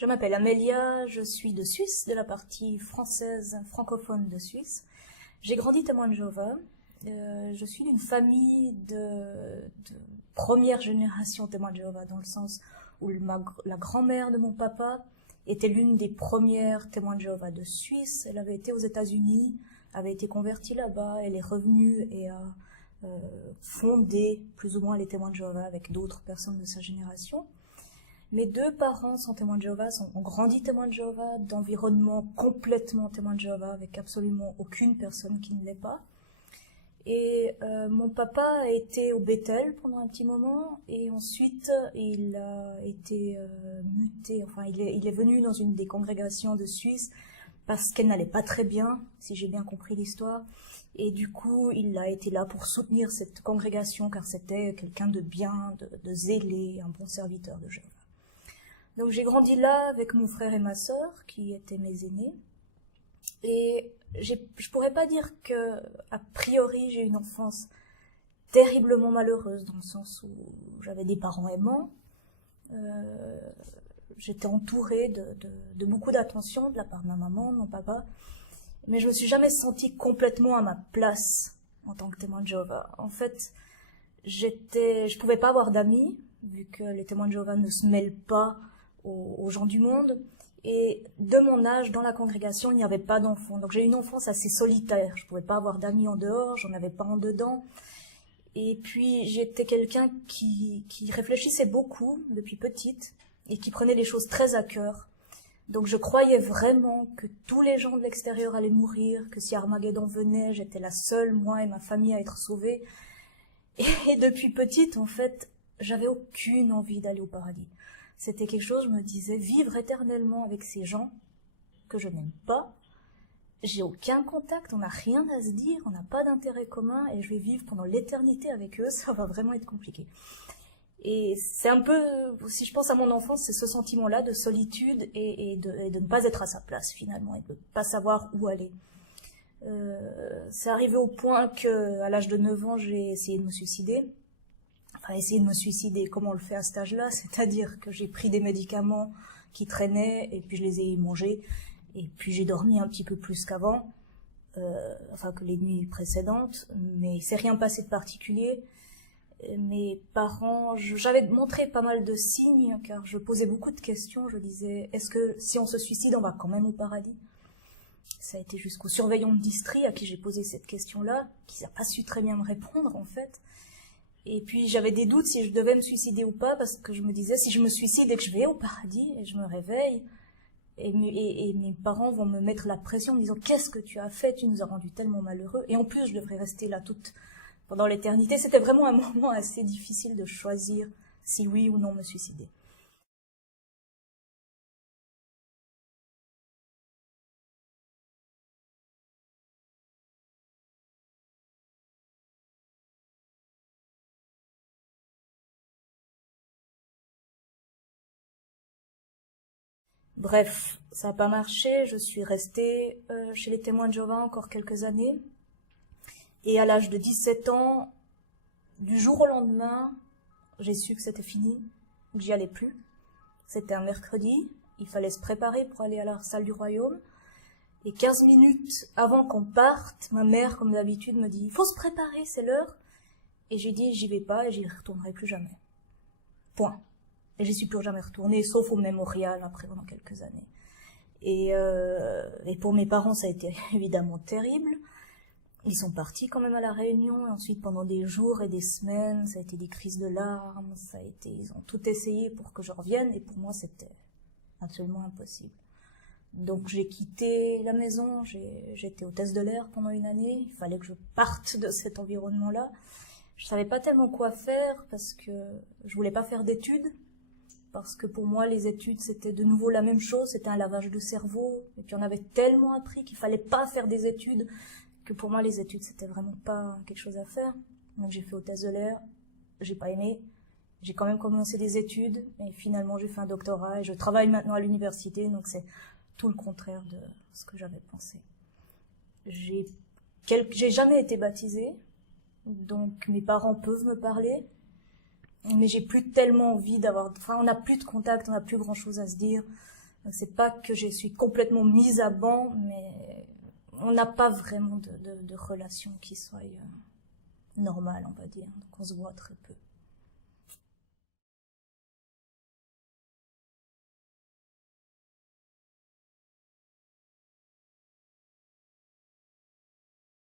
Je m'appelle Amélia, je suis de Suisse, de la partie française francophone de Suisse. J'ai grandi témoin de Jéhovah. Je suis d'une famille de première génération témoin de Jéhovah, dans le sens où la grand-mère de mon papa était l'une des premières témoins de Jéhovah de Suisse. Elle avait été aux États-Unis, avait été convertie là-bas, elle est revenue et a fondé plus ou moins les témoins de Jéhovah avec d'autres personnes de sa génération. Mes deux parents sont témoins de Jéhovah, ont grandi témoins de Jéhovah, d'environnement complètement témoins de Jéhovah, avec absolument aucune personne qui ne l'est pas. Et mon papa a été au Bethel pendant un petit moment, et ensuite il a été muté, enfin il est venu dans une des congrégations de Suisse, parce qu'elle n'allait pas très bien, si j'ai bien compris l'histoire, et du coup il a été là pour soutenir cette congrégation, car c'était quelqu'un de bien, de zélé, un bon serviteur de Jéhovah. Donc j'ai grandi là avec mon frère et ma sœur, qui étaient mes aînés. Et je pourrais pas dire que, a priori, j'ai une enfance terriblement malheureuse, dans le sens où j'avais des parents aimants. J'étais entourée de beaucoup d'attention de la part de ma maman, de mon papa. Mais je me suis jamais sentie complètement à ma place en tant que témoin de Jéhovah. En fait, je pouvais pas avoir d'amis, vu que les témoins de Jéhovah ne se mêlent pas aux gens du monde, et de mon âge, dans la congrégation, il n'y avait pas d'enfants. Donc j'ai eu une enfance assez solitaire, je pouvais pas avoir d'amis en dehors, j'en avais pas en dedans, et puis j'étais quelqu'un qui réfléchissait beaucoup depuis petite, et qui prenait les choses très à cœur. Donc je croyais vraiment que tous les gens de l'extérieur allaient mourir, que si Armageddon venait, j'étais la seule, moi et ma famille, à être sauvés. Et depuis petite, en fait, j'avais aucune envie d'aller au paradis. C'était quelque chose, je me disais, vivre éternellement avec ces gens que je n'aime pas. J'ai aucun contact, on n'a rien à se dire, on n'a pas d'intérêt commun, et je vais vivre pendant l'éternité avec eux, ça va vraiment être compliqué. Et c'est un peu, si je pense à mon enfance, c'est ce sentiment-là de solitude et de ne pas être à sa place finalement, et de ne pas savoir où aller. C'est arrivé au point que, à l'âge de 9 ans, j'ai essayé de me suicider. Enfin, essayer de me suicider, comment on le fait à cet âge-là, c'est-à-dire que j'ai pris des médicaments qui traînaient, et puis je les ai mangés, et puis j'ai dormi un petit peu plus qu'avant, enfin que les nuits précédentes, mais il s'est rien passé de particulier. Mes parents, j'avais montré pas mal de signes, car je posais beaucoup de questions, je disais, est-ce que si on se suicide, on va quand même au paradis? Ça a été jusqu'au surveillant de district à qui j'ai posé cette question-là, qui n'a pas su très bien me répondre en fait. Et puis j'avais des doutes si je devais me suicider ou pas, parce que je me disais, si je me suicide et que je vais au paradis, et je me réveille, et mes parents vont me mettre la pression en me disant, qu'est-ce que tu as fait, tu nous as rendus tellement malheureux, et en plus je devrais rester là pendant l'éternité. C'était vraiment un moment assez difficile de choisir si oui ou non me suicider. Bref, ça n'a pas marché, je suis restée chez les témoins de Jéhovah encore quelques années. Et à l'âge de 17 ans, du jour au lendemain, j'ai su que c'était fini, que j'y allais plus. C'était un mercredi, il fallait se préparer pour aller à la salle du royaume. Et 15 minutes avant qu'on parte, ma mère, comme d'habitude, me dit « Il faut se préparer, c'est l'heure ». Et j'ai dit « J'y vais pas et j'y retournerai plus jamais ». Point. Et j'y suis plus jamais retournée, sauf au mémorial après pendant quelques années. Et pour mes parents, ça a été évidemment terrible. Ils sont partis quand même à la Réunion, et ensuite pendant des jours et des semaines, ça a été des crises de larmes, ils ont tout essayé pour que je revienne, et pour moi c'était absolument impossible. Donc j'ai quitté la maison, j'étais hôtesse de l'air pendant une année, il fallait que je parte de cet environnement-là. Je savais pas tellement quoi faire, parce que je voulais pas faire d'études, parce que pour moi les études c'était de nouveau la même chose, c'était un lavage de cerveau, et puis on avait tellement appris qu'il fallait pas faire des études, que pour moi les études c'était vraiment pas quelque chose à faire. Donc j'ai fait hôtesse de l'air, j'ai pas aimé, j'ai quand même commencé des études, et finalement j'ai fait un doctorat, et je travaille maintenant à l'université, donc c'est tout le contraire de ce que j'avais pensé. J'ai jamais été baptisée, donc mes parents peuvent me parler, mais j'ai plus tellement envie d'avoir, enfin on n'a plus de contact, on n'a plus grand chose à se dire, Donc c'est pas que je suis complètement mise à banc, mais on n'a pas vraiment de relation qui soit normale, on va dire. Donc on se voit très peu.